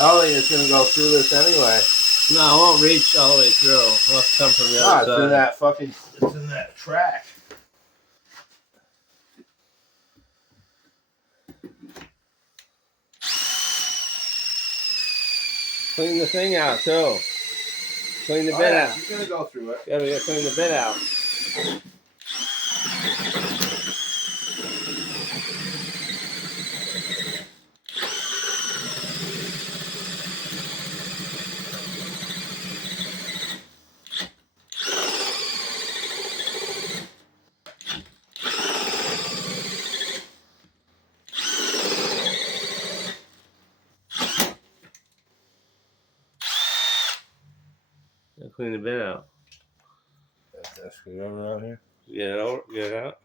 I don't think it's going to go through this anyway. No, it won't reach all the way through. It'll have to come from the other side. It's in that fucking, it's in that track. Clean the thing out, too. Clean the bit out. She's going to go through it. Yeah, we got to clean the bit out. Clean the bit out. That screwdriver around here. Get it out.